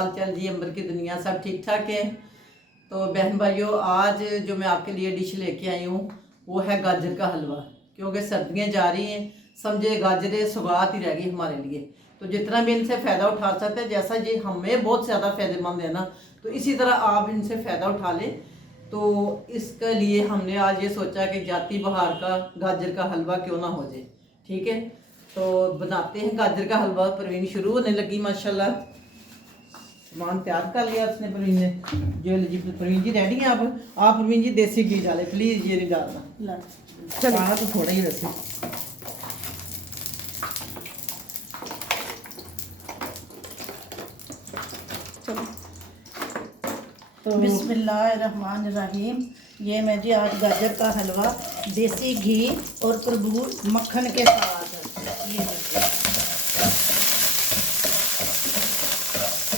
हाल चाल जी, अंबर की दुनिया सब ठीक ठाक है। तो बहन भाइयों, आज जो मैं आपके लिए डिश लेके आई हूँ वो है गाजर का हलवा। क्योंकि सर्दियाँ जा रही हैं, समझे गाजरें सौगात ही रह गई हमारे लिए। तो जितना भी इनसे फ़ायदा उठा सकते हैं, जैसा ये हमें बहुत ज़्यादा फ़ायदेमंद है ना, तो इसी तरह आप इनसे फ़ायदा उठा लें। तो इसके लिए हमने आज ये सोचा कि जाती बहार का गाजर का हलवा क्यों ना हो जाए। ठीक है, तो बनाते हैं गाजर का हलवा। परवीन शुरू होने लगी माशाल्लाह। सामान तैयार कर लिया उसने परवीन ने। जो जी परवीन जी रेडी हैं आप परवीन जी देसी घी डालें प्लीज़, ये नहीं डालना, चलाना तो थोड़ा ही वैसे। तो बिस्मिल्लाहिर्रहमानिर्रहीम। ये मैं जी आज गाजर का हलवा देसी घी और भरपूर मक्खन के साथ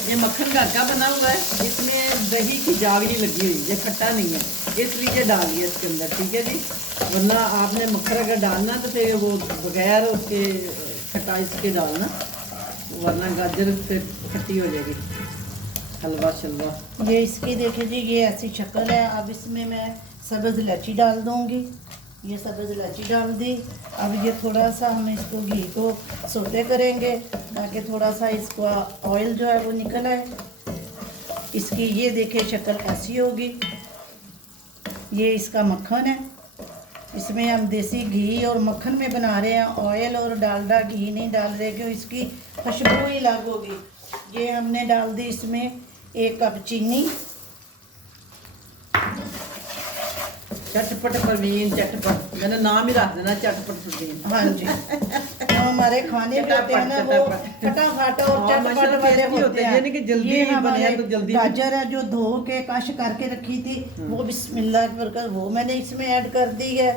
ये मक्खन घर का बना हुआ है, इसमें दही की जाग नहीं लगी हुई, ये खट्टा नहीं है, इसलिए डाल दिया इसके अंदर। ठीक है जी, वरना आपने मक्खन अगर डालना तो फिर वो बगैर उसके खट्टा इसके डालना, वरना गाजर फिर खट्टी हो जाएगी हलवा शलवा। ये इसकी देखिए जी, ये ऐसी शक्ल है। अब इसमें मैं सब्ज़ इलायची डाल दूँगी। ये सब्ज़ इलायची डाल दी। अब ये थोड़ा सा हम इसको घी को सोते करेंगे ताकि थोड़ा सा इसका ऑयल जो है वो निकल आए। इसकी ये देखिए शक्ल ऐसी होगी। ये इसका मक्खन है, इसमें हम देसी घी और मक्खन में बना रहे हैं, ऑयल और डालडा घी नहीं डाल रहे क्यों इसकी खुशबू ही अलग होगी। ये हमने डाल दी इसमें 1 कप चीनी। चटपट परवीन, चटपट मैंने नाम ही रख देना, चटपट परवीन। हाँ जी, तो हमारे खाने भी होते हैं ना वो फटाफट और चटपट वाले होते हैं। कि जल्दी ये बने हमारे तो जल्दी। गाजर है जो धो के कश करके रखी थी, वो बिस्मिल्लाह कर वो मैंने इसमें ऐड कर दी है।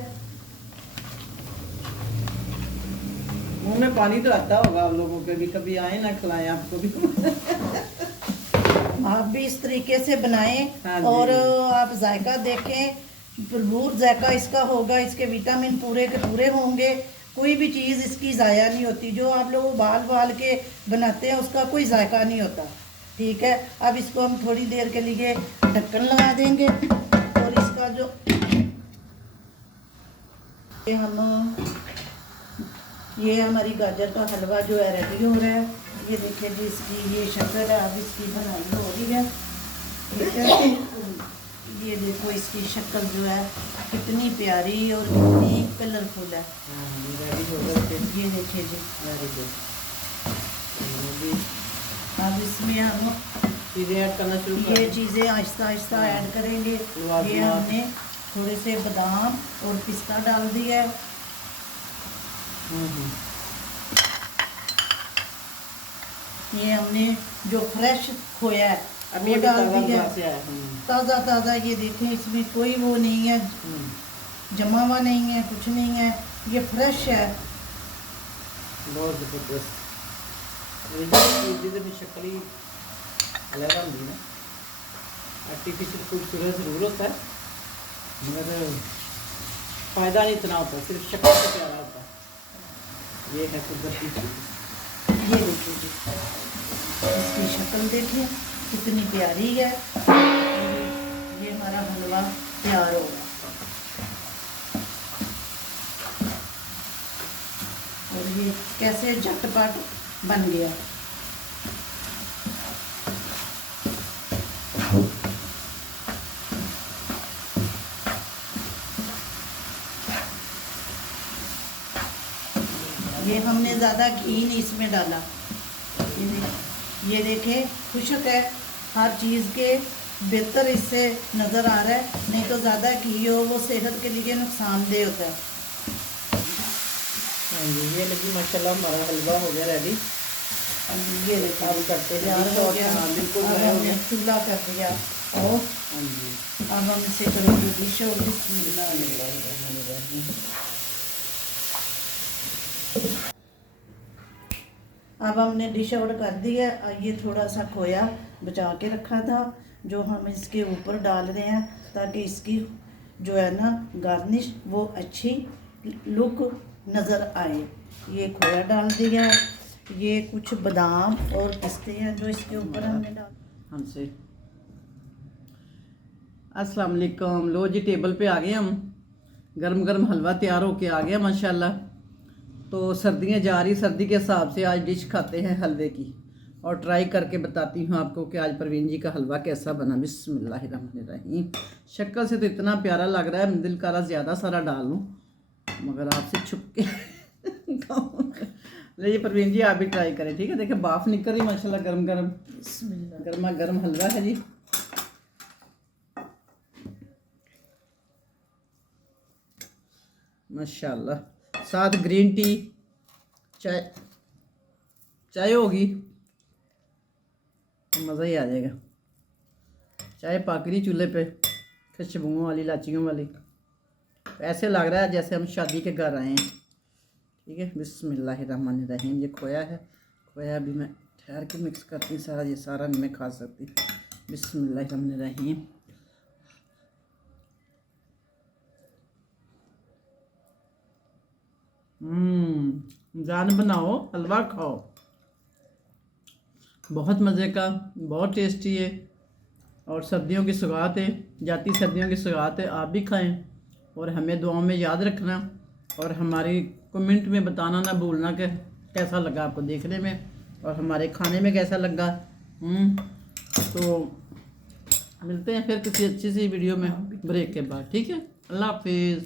मुंह में पानी तो आता होगा आप लोगों के भी, कभी आए ना खिलाएं आपको भी। आप भी इस तरीके से बनाएं। हाँ जी। और आप जायका देखें, भरपूर जायका इसका होगा, इसके विटामिन पूरे के पूरे होंगे। कोई भी चीज़ इसकी ज़ाया नहीं होती। जो आप लोग उबाल के बनाते हैं उसका कोई जायका नहीं होता। ठीक है, अब इसको हम थोड़ी देर के लिए ढक्कन लगा देंगे। और इसका जो ये हमारी गाजर का हलवा जो है रेडी हो रहा है। ये देखिए जी, इसकी ये शक्ल है, अब इसकी बनाई हो रही है। ठीक है, ये देखो इसकी शक्ल जो है कितनी प्यारी और कितनी कलरफुल है। ये देखिए जी, अब इसमें हम चीज़ें ऐड करना शुरू कर ये चीज़ें आहिस्ता आहिस्ता ऐड करेंगे। ये हमने थोड़े से बादाम और पिस्ता डाल दिया है। ये हमने जो फ्रेश खोया है अभी वो डाल दिया है। ताज़ा ताज़ा। ये देखें, इसमें कोई वो नहीं है, जमा हुआ नहीं है, कुछ नहीं है, ये फ्रेश है। बहुत ज़बरदस्त शक्ल ही अलग होती है। आर्टिफिशियल खूबसूरत ज़रूर होता है मगर फ़ायदा नहीं इतना होता, सिर्फ शक्ल से प्यारा होता है। ये है कुदरती चीज़। ये देखिए जी, इसकी शक्ल देखिए कितनी प्यारी है। ये हमारा हलवा तैयार होगा। और ये कैसे झटपट बन गया। ये हमने ज़्यादा घी नहीं इसमें डाला। ये देखें खुशक है, हर चीज़ के बेहतर इससे नज़र आ रहा है। नहीं तो ज़्यादा घी हो वो सेहत के लिए नुकसानदेह होता है। हाँ जी, ये लगी माशाल्लाह हमारा हलवा हो गया रेडी। ये देखो अब करते हैं हो गया। बिल्कुल अब हमने चूल्हा कर दिया और हाँ जी। अब हम इसे करेंगे डिश। और अब हमने डिश आउट कर दी है। ये थोड़ा सा खोया बचा के रखा था जो हम इसके ऊपर डाल रहे हैं ताकि इसकी जो है ना गार्निश वो अच्छी लुक नज़र आए। ये खोया डाल दिया है। ये कुछ बादाम और पिस्ते हैं जो इसके ऊपर हमने डाल। हमसे अस्सलाम वालेकुम। लो जी टेबल पे आ गए हम, गरम गरम हलवा तैयार होके आ गया माशाल्लाह। तो सर्दियाँ जा रही, सर्दी के हिसाब से आज डिश खाते हैं हलवे की, और ट्राई करके बताती हूँ आपको कि आज परवीन जी का हलवा कैसा बना। बिस्मिल्लाहिर्रहमानिर्रहीम। शक्ल से तो इतना प्यारा लग रहा है, दिल करा ज़्यादा सारा डाल लूँ, मगर आपसे छुप के ले परवीन जी आप भी ट्राई करें, ठीक है। देखिए बाफ निकल रही माशाल्लाह, गरम गरम गर्मा गर्म हलवा है जी। माशाल्लाह, साथ ग्रीन टी, चाय होगी तो मज़ा ही आ जाएगा। चाय पक रही चूल्हे पे, खुशबुओं वाली, इलाचियों वाली। ऐसे लग रहा है जैसे हम शादी के घर आए हैं, ठीक है। बिस्मिल्लाहिर्रहमानिर्रहीम। ये खोया है, खोया भी मैं ठहर के मिक्स करती, सारा ये सारा नहीं मैं खा सकती। बिस्मिल्लाहिर्रहमानिर्रहीम। जान बनाओ हलवा खाओ, बहुत मज़े का, बहुत टेस्टी है, और सर्दियों की सौगात है, जाती सर्दियों की सौगात है। आप भी खाएं और हमें दुआओं में याद रखना, और हमारी कमेंट में बताना ना भूलना कि कैसा लगा आपको देखने में और हमारे खाने में कैसा लगा। तो मिलते हैं फिर किसी अच्छी सी वीडियो में ब्रेक के बाद, ठीक है। अल्लाह हाफिज़।